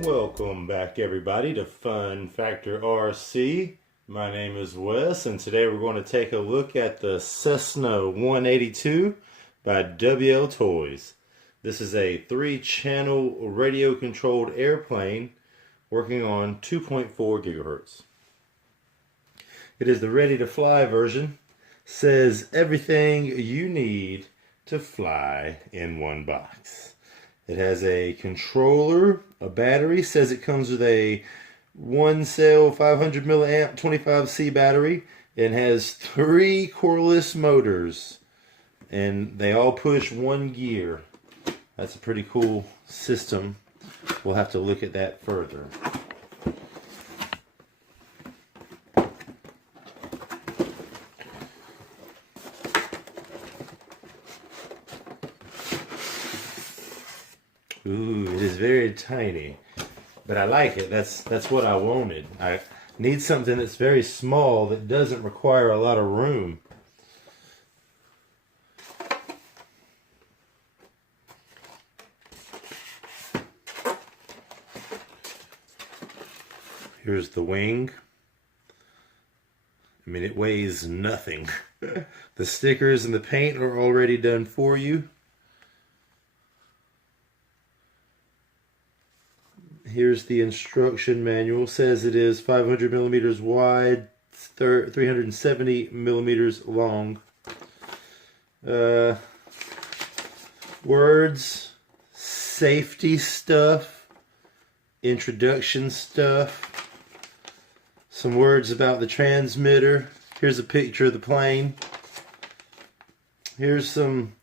Welcome back everybody to Fun Factor RC. My name is Wes and today we're going to take a look at the Cessna 182 by WLTOYS. This is a 3-channel radio controlled airplane working on 2.4 gigahertz. It is the ready to fly version. Says everything you need to fly in one box. It has a controller, a battery, says it comes with a 1-cell 500 milliamp 25C battery, and has 3 coreless motors, and they all push 1 gear. That's a pretty cool system. We'll have to look at that further. Ooh, it is very tiny, but I like it. That's what I wanted. I need something that's very small that doesn't require a lot of room. Here's the wing. I mean, it weighs nothing. The stickers and the paint are already done for you. Here's the instruction manual. Says it is 500 millimeters wide, 370 millimeters long. Words, safety stuff, introduction stuff, some words about the transmitter. Here's a picture of the plane. Here's some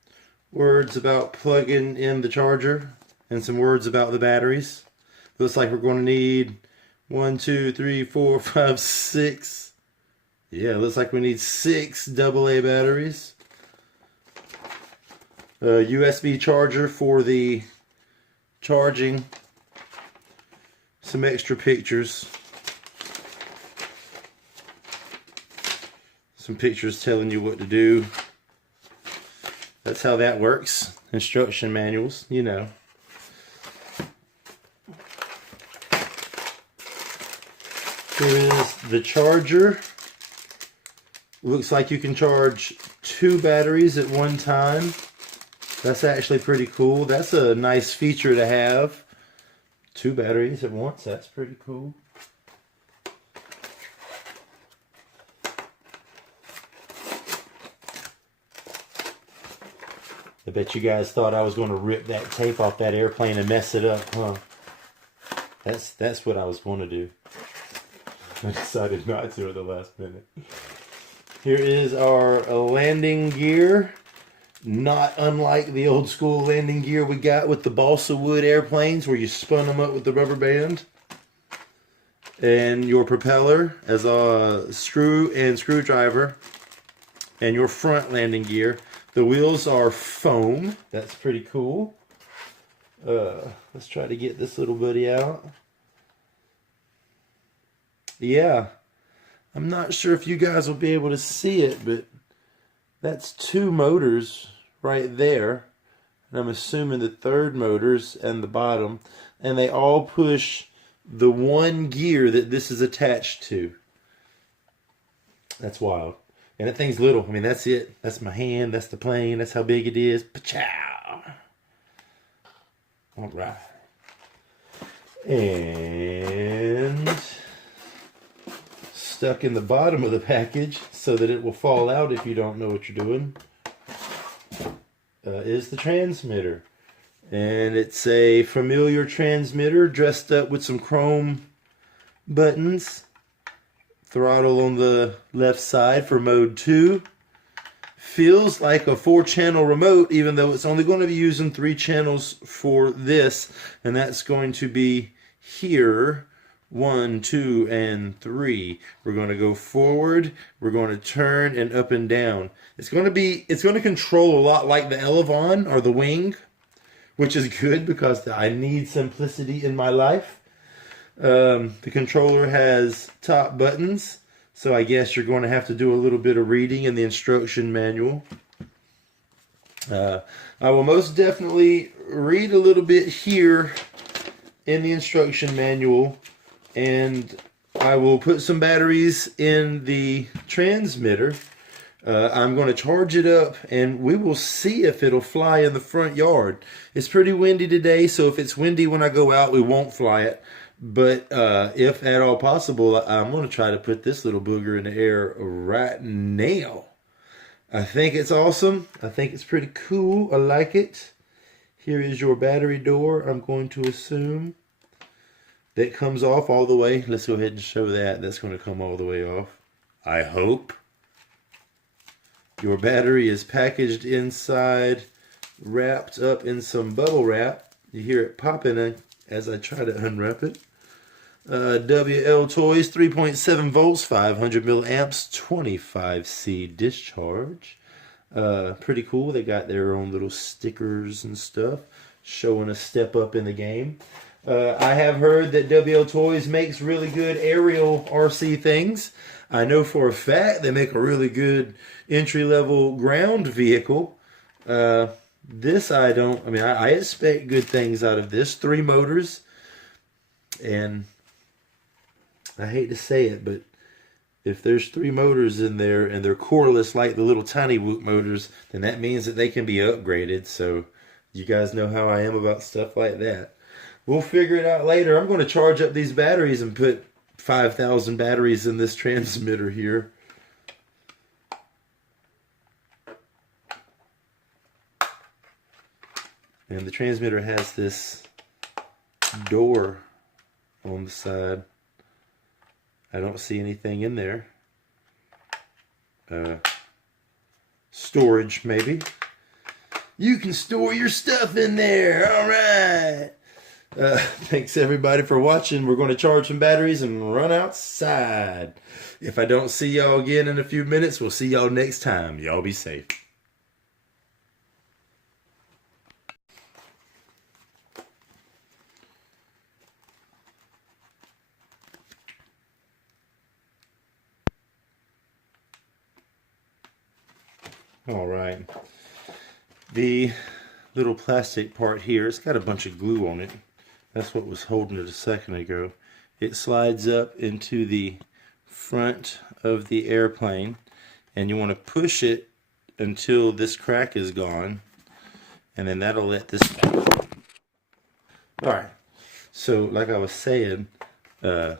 words about plugging in the charger and some words about the batteries. Looks like we're going to need 1, 2, 3, 4, 5, 6. Yeah, looks like we need 6 AA batteries. A USB charger for the charging. Some extra pictures. Some pictures telling you what to do. That's how that works. Instruction manuals, you know. Here is the charger. Looks like you can charge 2 batteries at one time. That's actually pretty cool. That's a nice feature to have. 2 batteries at once. That's pretty cool. I bet you guys thought I was going to rip that tape off that airplane and mess it up, huh? That's what I was going to do. I decided not to at the last minute. Here is our landing gear. Not unlike the old school landing gear we got with the balsa wood airplanes where you spun them up with the rubber band. And your propeller as a screw and screwdriver. And your front landing gear. The wheels are foam. That's pretty cool. Let's try to get this little buddy out. Yeah, I'm not sure if you guys will be able to see it, but that's 2 motors right there. And I'm assuming the 3rd motor's and the bottom. And they all push the 1 gear that this is attached to. That's wild. And that thing's little. I mean, that's it. That's my hand. That's the plane. That's how big it is. Pa-chow! All right. And stuck in the bottom of the package so that it will fall out if you don't know what you're doing is the transmitter. And it's a familiar transmitter dressed up with some chrome buttons. Throttle on the left side for mode 2. Feels like a 4-channel remote, even though it's only going to be using 3 channels for this, and that's going to be here 1, 2, and 3. We're going to go forward. We're going to turn and up and down. It's going to control a lot like the Elevon or the Wing, which is good because I need simplicity in my life. The controller has top buttons, so I guess you're going to have to do a little bit of reading in the instruction manual. I will most definitely read a little bit here in the instruction manual, and I will put some batteries in the transmitter. I'm going to charge it up, and we will see if it'll fly in the front yard. It's pretty windy today, so if it's windy when I go out, we won't fly it. But if at all possible, I'm going to try to put this little booger in the air right now. I think it's awesome. I think it's pretty cool. I like it. Here is your battery door. I'm going to assume that comes off all the way. Let's go ahead and show that. That's going to come all the way off, I hope. Your battery is packaged inside, wrapped up in some bubble wrap. You hear it popping as I try to unwrap it. WLTOYS 3.7 volts, 500 milliamps, 25C discharge. Pretty cool. They got their own little stickers and stuff showing a step up in the game. I have heard that WLTOYS makes really good aerial RC things. I know for a fact they make a really good entry-level ground vehicle. This I expect good things out of this. 3 motors, and I hate to say it, but if there's 3 motors in there and they're coreless like the little tiny Whoop motors, then that means that they can be upgraded. So you guys know how I am about stuff like that. We'll figure it out later. I'm going to charge up these batteries and put 5,000 batteries in this transmitter here. And the transmitter has this door on the side. I don't see anything in there. Storage, maybe. You can store your stuff in there. All right. Thanks everybody for watching. We're going to charge some batteries and run outside. If I don't see y'all again in a few minutes, we'll see y'all next time. Y'all be safe. All right. The little plastic part here, it's got a bunch of glue on it. That's what was holding it a second ago. It slides up into the front of the airplane, and you want to push it until this crack is gone, and then that'll let this. Alright, so like I was saying, that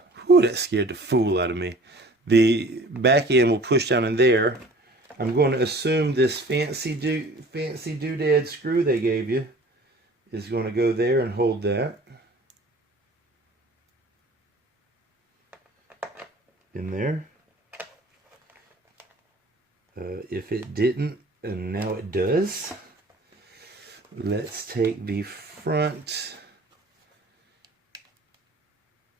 scared the fool out of me. The back end will push down in there. I'm going to assume this fancy doodad screw they gave you is going to go there and hold that in there. If it didn't, and now it does, let's take the front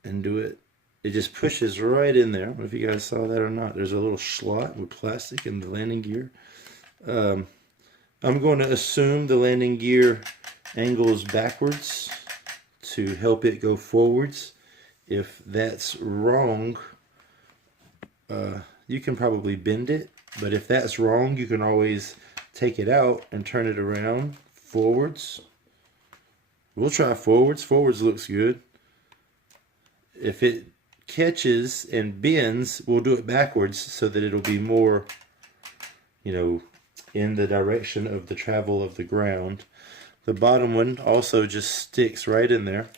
and do it. It just pushes right in there. I don't know if you guys saw that or not. There's a little slot with plastic in the landing gear. I'm going to assume the landing gear angles backwards to help it go forwards. If that's wrong, you can probably bend it. But if that's wrong, you can always take it out and turn it around forwards. We'll try forwards. Forwards looks good. If it catches and bends, we'll do it backwards so that it'll be more, in the direction of the travel of the ground. The bottom one also just sticks right in there.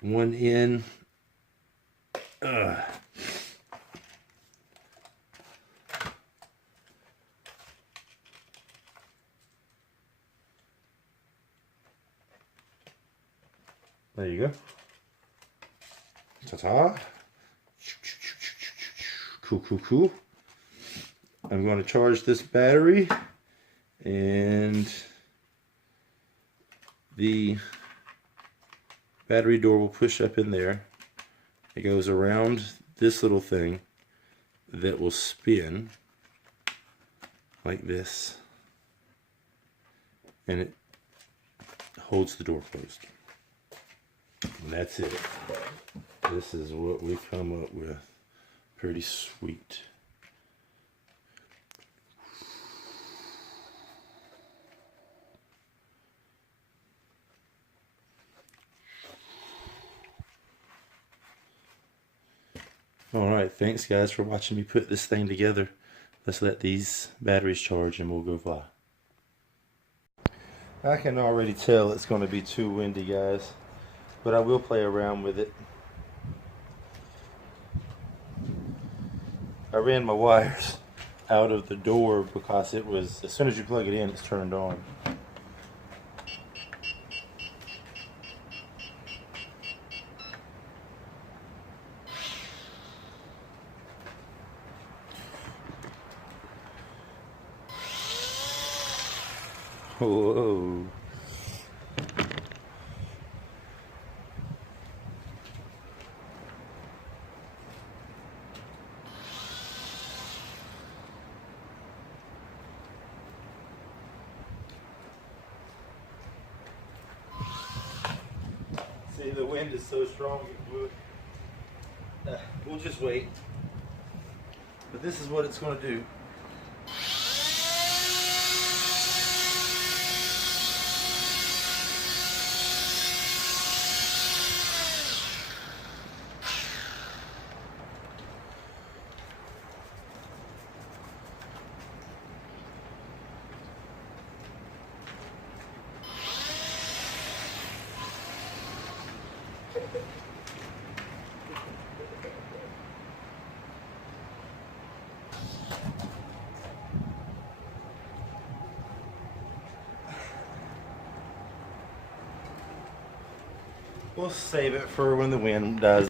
One in. There you go. Ta-ta. Cool, cool, cool. I'm going to charge this battery And the battery door will push up in there. It goes around this little thing that will spin like this, and it holds the door closed. And that's it. This is what we come up with. Pretty sweet. Alright, thanks guys for watching me put this thing together. Let's let these batteries charge and we'll go fly. I can already tell it's going to be too windy, guys, but I will play around with it. I ran my wires out of the door because it was, as soon as you plug it in, it's turned on. Whoa. See, the wind is so strong it would. We'll just wait. But this is what it's going to do. We'll save it for when the wind does.